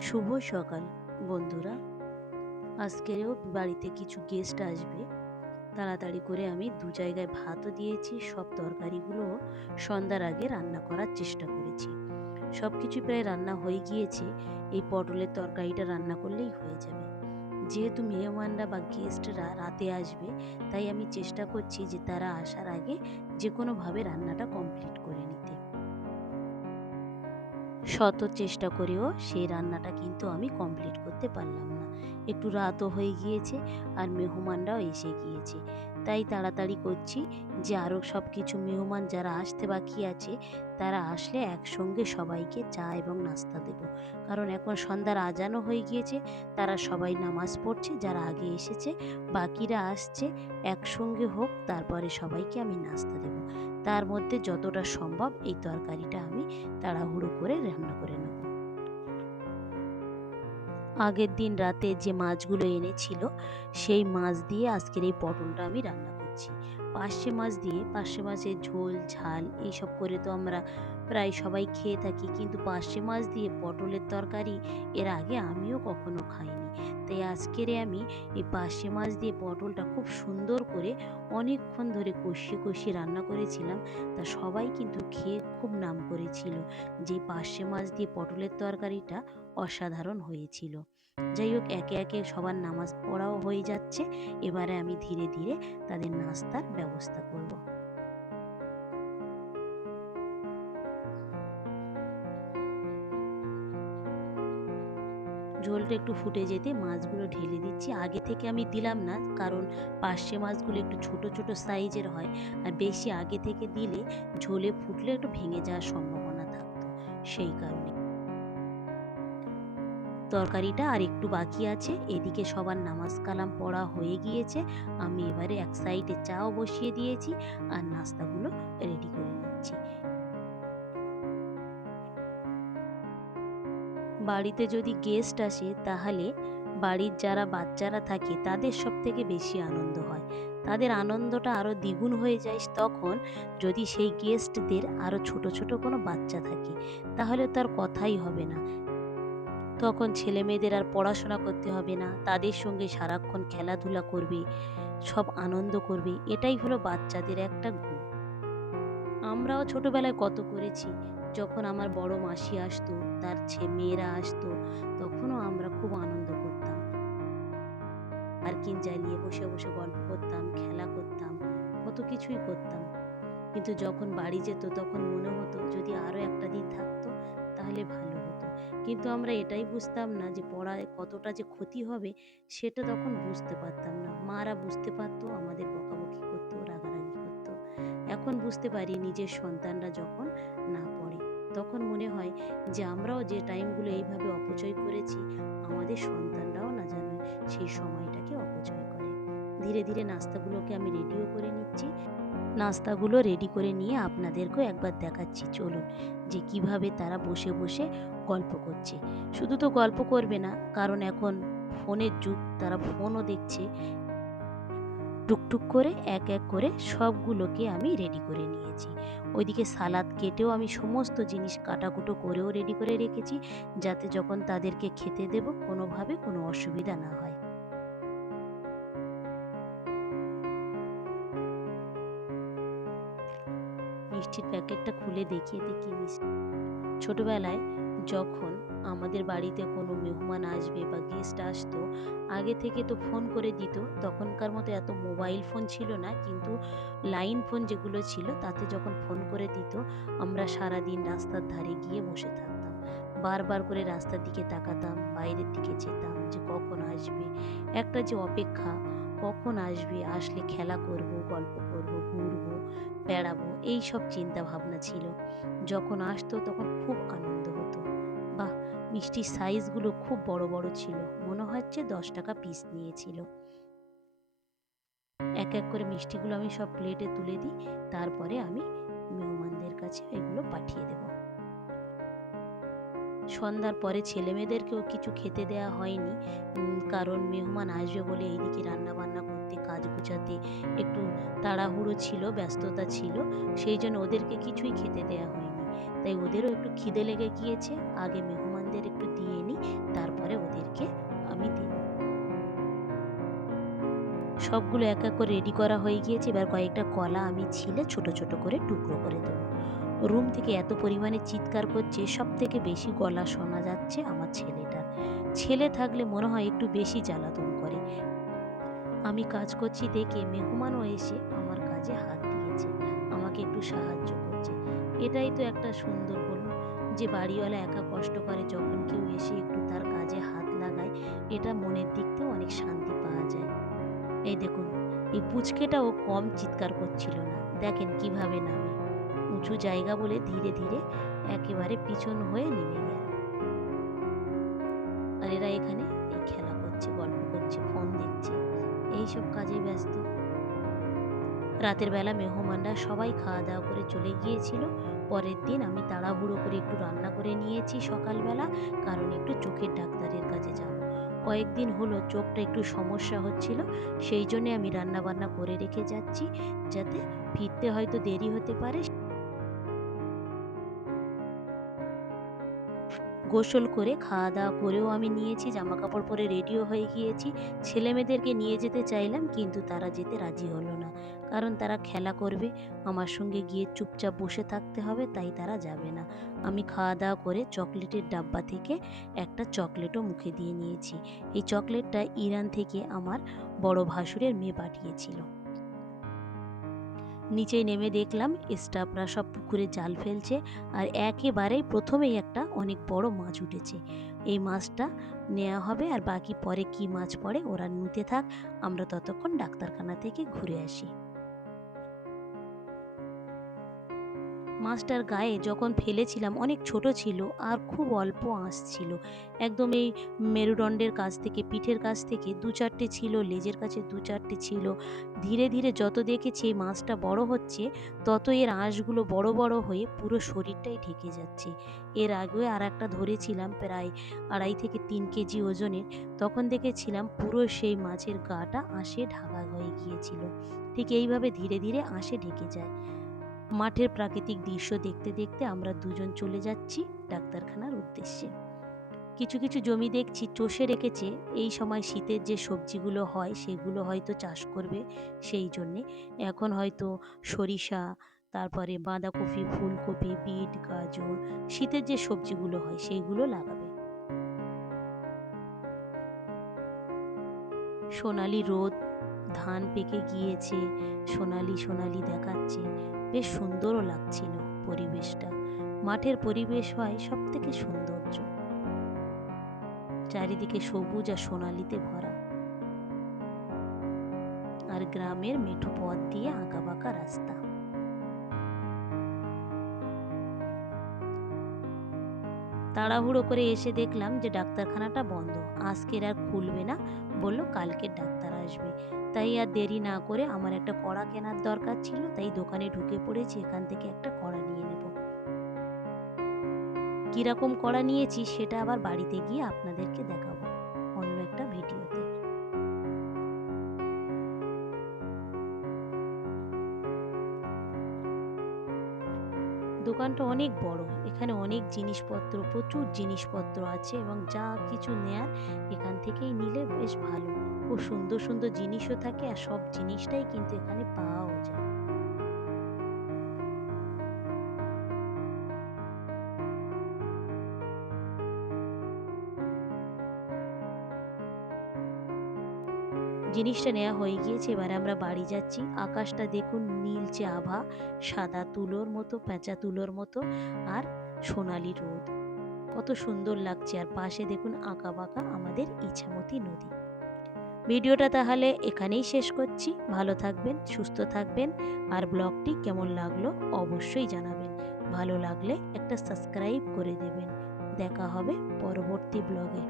শুভ সকাল, বন্ধুরা। আজকেও বাড়িতে কিছু গেস্ট আসবে। তাড়াতাড়ি করে আমি দু জায়গায় ভাতও দিয়েছি, সব তরকারিগুলো সন্ধ্যার আগে রান্না করার চেষ্টা করেছি। সব কিছু প্রায় রান্না হয়ে গিয়েছে, এই পটলের তরকারিটা রান্না করলেই হয়ে যাবে। যেহেতু মেহমানরা বা গেস্টরা রাতে আসবে, তাই আমি চেষ্টা করছি যে তারা আসার আগে যে কোনোভাবে রান্নাটা কমপ্লিট করে নিতে। শত চেষ্টা করেও সেই রান্নাটা কিন্তু আমি কমপ্লিট করতে পারলাম না। একটু রাতও হয়ে গিয়েছে আর মেহমানরাও এসে গিয়েছে। তাই তাড়াতাড়ি করছি যে আরও সব কিছু মেহমান যারা আসতে বাকি আছে, তারা আসলে একসঙ্গে সবাইকে চা এবং নাস্তা দেব। কারণ এখন সন্ধ্যার আজানও হয়ে গিয়েছে, তারা সবাই নামাজ পড়ছে, যারা আগে এসেছে, বাকিরা আসছে, একসঙ্গে হোক, তারপরে সবাইকে আমি নাস্তা দেব। তার মধ্যে যতটা সম্ভব এই তরকারিটা আমি তাড়াহুড়ো করে রান্না করে নেব। আগের দিন রাতে যে মাছগুলো এনেছিল, সেই মাছ দিয়ে আজকের এই পটলটা আমি রান্না করছি। পার্শে মাছ দিয়ে, পার্শে মাছের ঝোল, ঝাল, এইসব করে তো আমরা প্রায় সবাই খেয়ে থাকি, কিন্তু পার্শে মাছ দিয়ে পটলের তরকারি এর আগে আমিও কখনো খাইনি। তাই আজকেরে আমি এই পার্শে মাছ দিয়ে পটলটা খুব সুন্দর করে অনেকক্ষণ ধরে কষিয়ে কষিয়ে রান্না করেছিলাম। তা সবাই কিন্তু খেয়ে খুব নাম করেছিল যে পার্শে মাছ দিয়ে পটলের তরকারিটা অসাধারণ হয়েছিল। যাই হোক একে একে সবার নামাজ পড়াও হয়ে যাচ্ছে। এবারে আমি ধীরে ধীরে তাদের নাস্তার ব্যবস্থা করব। ঝোলটা একটু ফুটে যেতে মাছগুলো ঢেলে দিচ্ছি। আগে থেকে আমি দিলাম না, কারণ পার্শে মাছগুলো একটু ছোট ছোট সাইজের হয়। আর বেশি আগে থেকে দিলে ঝোলে ফুটলে একটু ভেঙে যাওয়ার সম্ভাবনা থাকতো, সেই কারণে। তরকারিটা আর একটু বাকি আছে। এদিকে সবার নামাজ কালাম পড়া হয়ে গিয়েছে। আমি এবারে এক সাইডে চাও বসিয়ে দিয়েছি আর নাস্তাগুলো রেডি করে নিচ্ছি। বাড়িতে যদি গেস্ট আসে, তাহলে বাড়ির যারা বাচ্চারা থাকে, তাদের সব থেকে বেশি আনন্দ হয়। তাদের আনন্দটা আরও দ্বিগুণ হয়ে যায় তখন যদি সেই গেস্টদের আরও ছোট ছোট কোনো বাচ্চা থাকে। তাহলে তার কথাই হবে না। তখন ছেলে মেয়েদের আর পড়াশোনা করতে হবে না। তাদের সঙ্গে সারাক্ষণ খেলাধুলা করবে, সব আনন্দ করবে। এটাই হলো বাচ্চাদের একটা গুণ। আমরাও ছোটবেলায় কত করেছি। যখন আমার বড় মাসি আসতো, তার ছে, মেয়েরা আসতো, তখনও আমরা খুব আনন্দ করতাম। পার্কিং জ্বালিয়ে বসে বসে গল্প করতাম, খেলা করতাম, কত কিছুই করতাম। কিন্তু যখন বাড়ি যেত, তখন মনে হতো যদি আরও একটা দিন থাকতো, তাহলে ভালো হতো। কিন্তু আমরা এটাই বুঝতাম না যে পড়ায় কতটা যে ক্ষতি হবে, সেটা তখন বুঝতে পারতাম না। মারা বুঝতে পারতো, আমাদের বকাবকি করতো, রাগারাগি করতো। এখন বুঝতে পারি নিজের সন্তানরা যখন না পড়ে। তখন মনে হয় যে আমরাও যে টাইমগুলো এইভাবে অপচয় করেছি, আমাদের সন্তানরাও না জানে সেই সময়টাকে অপচয় করে। ধীরে ধীরে নাস্তাগুলোকে আমি রেডিও করে নিচ্ছি। নাস্তাগুলো রেডি করে নিয়ে আপনাদেরকেও একবার দেখাচ্ছি। চলুন যে কীভাবে তারা বসে বসে গল্প করছে। শুধু তো গল্প করবে না, কারণ এখন ফোনের যুগ, তারা ফোনও দেখছে। টুকটুক করে, এক এক করে সবগুলোকে আমি রেডি করে নিয়েছি। ওইদিকে সালাদ কেটেও আমি সমস্ত জিনিস কাটাকুটো করেও রেডি করে রেখেছি, যাতে যখন তাদেরকে খেতে দেব, কোনোভাবে কোনো অসুবিধা না হয়। মিষ্টির প্যাকেটটা খুলে দেখিয়ে দেখি, মিষ্টি। ছোটবেলায় যখন আমাদের বাড়িতে কোনো মেহমান আসবে বা গেস্ট আসতো, আগে থেকে তো ফোন করে দিত। তখনকার মতো এত মোবাইল ফোন ছিল না, কিন্তু লাইন ফোন যেগুলো ছিল, তাতে যখন ফোন করে দিত, আমরা সারা দিন রাস্তার ধারে গিয়ে বসে থাকতাম। বারবার করে রাস্তার দিকে তাকাতাম, বাইরের দিকে যেতাম যে কখন আসবে। একটা যে অপেক্ষা, কখন আসবে, আসলে খেলা করব, গল্প করব, ঘুরবো, বেড়াবো এই সব চিন্তা ভাবনা ছিল। যখন আসতো তখন খুব আনন্দ হতো। মিষ্টির সাইজগুলো খুব বড় বড় ছিল। মনে হচ্ছে দশ টাকা পিস নিয়েছিল। এক এক করে মিষ্টিগুলো আমি সব প্লেটে তুলে দিই, তারপরে আমি মেহমানদের কাছে এগুলো পাঠিয়ে দেব। সন্ধ্যার পরে ছেলে মেয়েদেরকেও কিছু খেতে দেওয়া হয়নি। কারণ মেহমান আসবে বলে এইদিকে রান্না বান্না করতে, কাজ গুছাতে একটু তাড়াহুড়ো ছিল, ব্যস্ততা ছিল, সেই জন্য ওদেরকে কিছুই খেতে দেওয়া হয়নি। তাই ওদেরও একটু খিদে লেগে গিয়েছে। আগে ওদের একটু দিয়ে নিই তারপরে ওদেরকে আমি দিই। সবগুলো এক এক করে রেডি করা হয়ে গিয়েছে, এবার কয়েকটা কলা আমি ছিলে ছোট ছোট করে টুকরো করে দেবো। রুম থেকে এত পরিমাণে চিৎকার করছে সব থেকে বেশি গলা শোনা যাচ্ছে আমার ছেলেটার। ছেলে থাকলে মনে হয় একটু বেশি জ্বালাতন করে। আমি কাজ করছি দেখে মেহমানও এসে আমার কাজে হাত দিয়েছে, আমাকে একটু সাহায্য করছে। এটাই তো একটা সুন্দর যে বাড়িওয়ালা একা কষ্ট করে যখন কেউ এসে একটু তার কাজে হাত লাগায়, এটা মনের দিক থেকেও অনেক শান্তি পাওয়া যায়। এই দেখুন, এই পুচকেটাও কম চিৎকার করছিল না। দেখেন কীভাবে নামে। উঁচু জায়গা বলে ধীরে ধীরে একেবারে পিছন হয়ে নেমে গেল। আর এরা এখানে এই খেলা করছে, গল্প করছে, ফোন দেখছে, এইসব কাজে ব্যস্ত। রাতের বেলা মেহমানরা সবাই খাওয়া দাওয়া করে চলে গিয়েছিল। পরের দিন আমি তাড়াহুড়ো করে একটু রান্না করে নিয়েছি সকালবেলা, কারণ একটু চোখের ডাক্তারের কাছে যাব। কয়েকদিন হলো চোখটা একটু সমস্যা হচ্ছিল, সেই জন্যে আমি রান্নাবান্না করে রেখে যাচ্ছি, যাতে ফিরতে হয়তো দেরি হতে পারে। গোসল করে খাওয়া দাওয়া করেও আমি নিয়েছি জামা কাপড় পরে রেডিও হয়ে গিয়েছি। ছেলে মেয়েদেরকে নিয়ে যেতে চাইলাম, কিন্তু তারা যেতে রাজি হলো না। কারণ তারা খেলা করবে, আমার সঙ্গে গিয়ে চুপচাপ বসে থাকতে হবে, তাই তারা যাবে না। আমি খাওয়া দাওয়া করে চকলেটের ডাব্বা থেকে একটা চকলেটও মুখে দিয়ে নিয়েছি। এই চকলেটটা ইরান থেকে আমার বড় ভাসুরের মেয়ে পাঠিয়েছিল। নিচে নেমে দেখলাম স্টাফরা সব পুকুরে জাল ফেলছে আর একেবারেই প্রথমেই একটা অনেক বড় মাছ উঠেছে। এই মাছটা নেওয়া হবে আর বাকি পরে কি মাছ পড়ে ওরা নিতে থাক। আমরা ততক্ষণ ডাক্তারখানা থেকে ঘুরে আসি। মাছটার গায়ে যখন ফেলেছিলাম, অনেক ছোট ছিল আর খুব অল্প আঁশ ছিল। একদম এই মেরুদণ্ডের কাছ থেকে, পিঠের কাছ থেকে দু চারটে ছিল, লেজের কাছে দু চারটে ছিল। ধীরে ধীরে যত দেখেছি এই মাছটা বড় হচ্ছে তত এর আঁশগুলো বড় বড় হয়ে পুরো শরীরটাই ঢেকে যাচ্ছে। এর আগেও আর একটা ধরেছিলাম প্রায় আড়াই থেকে তিন কেজি ওজনের, তখন দেখেছিলাম পুরো সেই মাছের গাটা আঁশে ঢাকা হয়ে গিয়েছিল। ঠিক এইভাবে ধীরে ধীরে আঁশে ঢেকে যায়। মাঠের প্রাকৃতিক দৃশ্য দেখতে দেখতে আমরা দুজন চলে যাচ্ছি ডাক্তারখানার উদ্দেশ্যে। কিছু কিছু জমি দেখছি, চষে রেখেছে। এই সময় শীতের যে সবজিগুলো হয়, সেগুলো হয়তো চাষ করবে সেই জন্যে। এখন হয়তো সরিষা, তারপরে বাঁধাকপি, ফুলকপি, বিট, গাজর, শীতের যে সবজিগুলো হয় সেইগুলো লাগাবে। সোনালি রোদ, ধান পেকে গিয়েছে, সোনালি সোনালি দেখাচ্ছে। বেশ সুন্দরও লাগছিল পরিবেশটা। মাঠের পরিবেশ হয় সব থেকে সৌন্দর্য। চারিদিকে সবুজ আর সোনালিতে ভরা। আর গ্রামের মেঠো পথ দিয়ে আঁকা বাঁকা রাস্তা। তাড়াহুড়ো করে এসে দেখলাম যে ডাক্তারখানাটা বন্ধ। আজকের আর খুলবে না বলল, কালকের ডাক্তার আসবে। তাই আর দেরি না করে আমার একটা কড়া কেনার দরকার ছিল, তাই দোকানে ঢুকে পড়েছি, এখান থেকে একটা কড়া নিয়ে নেব। কীরকম কড়া নিয়েছি সেটা আবার বাড়িতে গিয়ে আপনাদেরকে দেখাবো। অন্য একটা ভিডিওতে। দোকানটা অনেক বড়। এখানে অনেক জিনিসপত্র, প্রচুর জিনিসপত্র আছে এবং যা কিছু নেয়ার এখান থেকেই নিলে বেশ ভালো। খুব সুন্দর সুন্দর জিনিসও থাকে আর সব জিনিসটাই কিন্তু এখানে পাওয়াও যায়। জিনিসটা নেওয়া হয়ে গিয়েছে, এবারে আমরা বাড়ি যাচ্ছি। আকাশটা দেখুন নীলচে আভা, সাদা তুলোর মতো, পেঁচা তুলোর মতো আর সোনালি রোদ। কত সুন্দর লাগছে। আর পাশে দেখুন আঁকা বাঁকা আমাদের ইছামতি নদী। ভিডিওটা তাহলে এখানেই শেষ করছি। ভালো থাকবেন, সুস্থ থাকবেন আর ব্লগটি কেমন লাগল অবশ্যই জানাবেন। ভালো লাগলে একটা সাবস্ক্রাইব করে দেবেন। দেখা হবে পরবর্তী ব্লগে।